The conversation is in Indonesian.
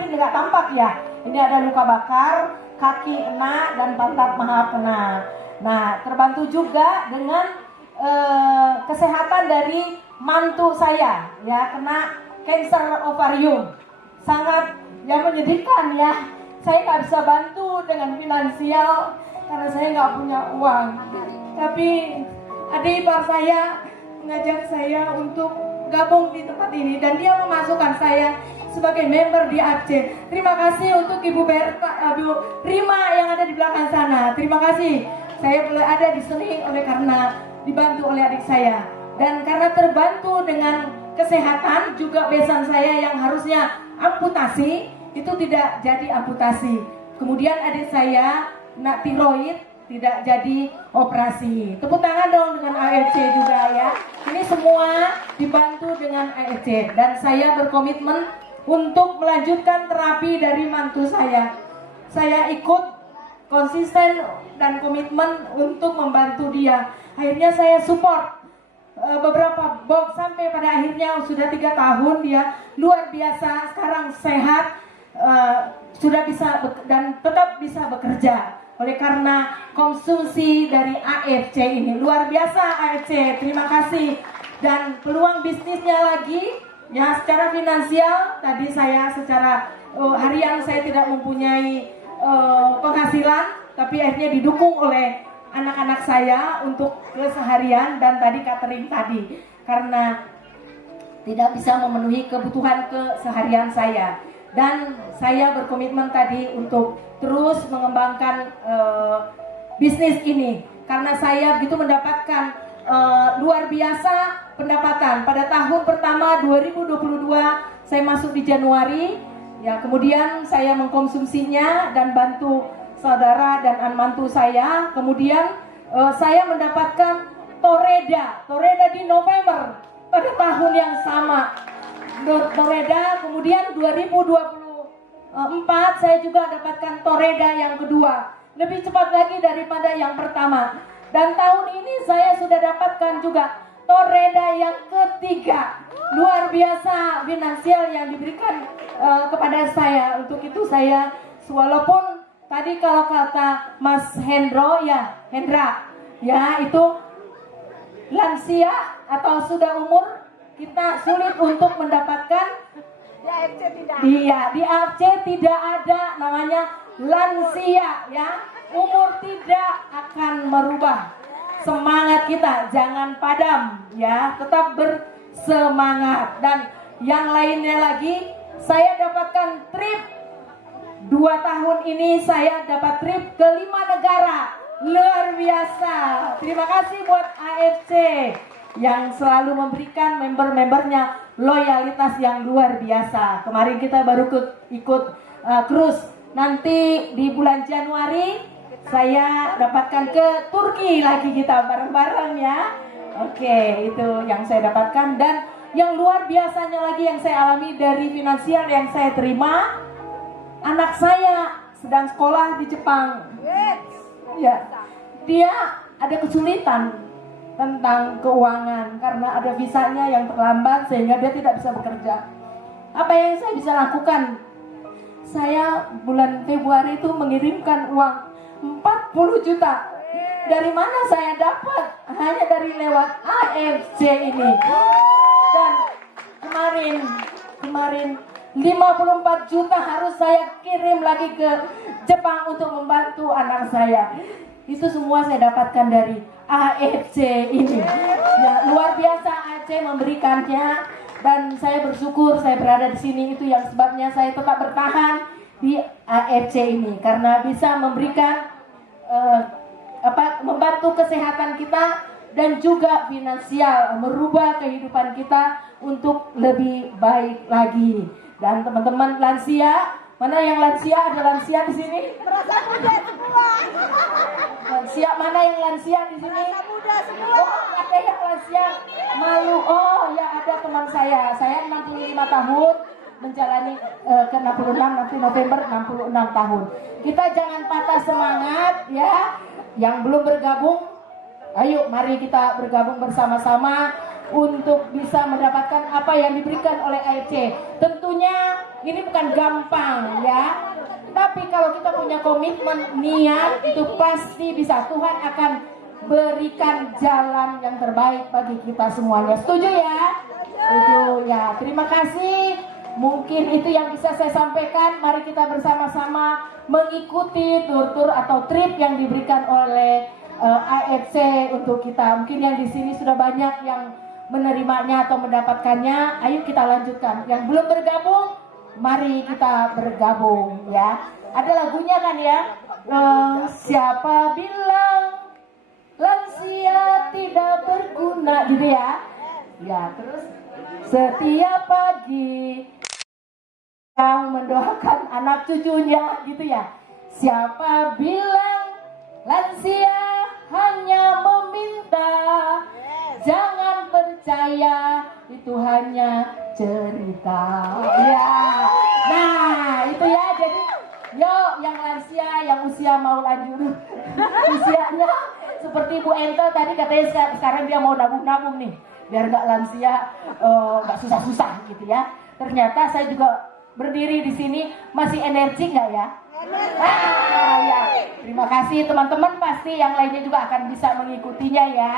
tapi nggak tampak ya. Ini ada luka bakar, kaki kena dan pantat maha kena. Nah, terbantu juga dengan kesehatan dari mantu saya, ya, kena kanker ovarium. Sangat ya menyedihkan ya. Saya nggak bisa bantu dengan finansial karena saya nggak punya uang. Tapi adik ipar saya mengajak saya untuk gabung di tempat ini dan dia memasukkan saya sebagai member di AFC. Terima kasih untuk Ibu Berta, Ibu Rima yang ada di belakang sana. Terima kasih. Saya boleh ada di sini oleh karena dibantu oleh adik saya. Dan karena terbantu dengan kesehatan juga besan saya yang harusnya amputasi itu tidak jadi amputasi. Kemudian adik saya nak tiroid tidak jadi operasi. Tepuk tangan dong dengan AFC juga ya. Ini semua dibantu dengan AFC dan saya berkomitmen untuk melanjutkan terapi dari mantu saya. Saya ikut konsisten dan komitmen untuk membantu dia. Akhirnya saya support beberapa box sampai pada akhirnya sudah 3 tahun dia luar biasa, sekarang sehat, sudah bisa dan tetap bisa bekerja oleh karena konsumsi dari AFC ini. Luar biasa AFC, terima kasih. Dan peluang bisnisnya lagi ya, secara finansial tadi saya secara harian saya tidak mempunyai penghasilan, tapi akhirnya didukung oleh anak-anak saya untuk keseharian dan tadi catering tadi karena tidak bisa memenuhi kebutuhan keseharian saya. Dan saya berkomitmen tadi untuk terus mengembangkan bisnis ini karena saya begitu mendapatkan luar biasa pendapatan. Pada tahun pertama 2022 saya masuk di Januari ya, kemudian saya mengkonsumsinya dan bantu saudara dan mantu saya. Kemudian saya mendapatkan Toreda di November pada tahun yang sama. Toreda, kemudian 2024 saya juga dapatkan Toreda yang kedua, lebih cepat lagi daripada yang pertama. Dan tahun ini saya sudah dapatkan juga Toreda yang ketiga. Luar biasa finansial yang diberikan kepada saya. Untuk itu saya walaupun tadi kalau kata Mas Hendra ya itu lansia atau sudah umur kita sulit untuk mendapatkan Di AFC tidak. Iya, di AFC tidak ada namanya lansia ya. Umur tidak akan merubah semangat kita, jangan padam ya, tetap bersemangat. Dan yang lainnya lagi, saya dapatkan trip 2 tahun ini, saya dapat trip ke 5 negara. Luar biasa. Terima kasih buat AFC yang selalu memberikan member-membernya loyalitas yang luar biasa. Kemarin kita baru ikut cruise. Nanti di bulan Januari saya dapatkan ke Turki lagi, kita bareng-bareng ya. Oke, itu yang saya dapatkan. Dan yang luar biasanya lagi yang saya alami dari finansial yang saya terima, anak saya sedang sekolah di Jepang. Ya, dia ada kesulitan tentang keuangan karena ada visanya yang terlambat sehingga dia tidak bisa bekerja. Apa yang saya bisa lakukan? Saya bulan Februari itu mengirimkan uang 40 juta. Dari mana saya dapat? Hanya dari lewat AFC ini. Dan kemarin 54 juta harus saya kirim lagi ke Jepang untuk membantu anak saya. Itu semua saya dapatkan dari AFC ini. Ya, luar biasa AFC memberikannya dan saya bersyukur saya berada di sini. Itu yang sebabnya saya tetap bertahan di AFC ini karena bisa memberikan membantu kesehatan kita dan juga finansial, merubah kehidupan kita untuk lebih baik lagi. Dan teman-teman lansia, mana yang lansia? Ada lansia di sini? Merasa muda semua. Lansia, mana yang lansia di sini? Merasa muda semua. Oh, ada yang lansia malu. Oh, ya ada teman saya. Saya 65 tahun menjalani ke 66, nanti November 66 tahun. Kita jangan patah semangat ya. Yang belum bergabung, ayo mari kita bergabung bersama-sama untuk bisa mendapatkan apa yang diberikan oleh AFC. Tentunya ini bukan gampang ya. Tapi kalau kita punya komitmen, niat, itu pasti bisa. Tuhan akan berikan jalan yang terbaik bagi kita semuanya. Setuju ya? Setuju ya. Terima kasih. Mungkin itu yang bisa saya sampaikan. Mari kita bersama-sama mengikuti tur-tur atau trip yang diberikan oleh AFC untuk kita. Mungkin yang di sini sudah banyak yang menerimanya atau mendapatkannya. Ayo kita lanjutkan. Yang belum bergabung, mari kita bergabung ya. Ada lagunya kan ya? Siapa bilang lansia tidak berguna gitu ya? Ya, terus setiap pagi yang mendoakan anak cucunya gitu ya. Siapa bilang lansia hanya meminta, jangan percaya itu hanya cerita. Ya, nah itu ya. Jadi yuk yang lansia, yang usia mau lanjut usianya seperti Bu Ento tadi katanya sekarang dia mau nabung-nabung nih biar nggak lansia, nggak susah-susah gitu ya. Ternyata saya juga berdiri di sini masih energi nggak ya? Ya. Terima kasih teman-teman, pasti yang lainnya juga akan bisa mengikutinya ya.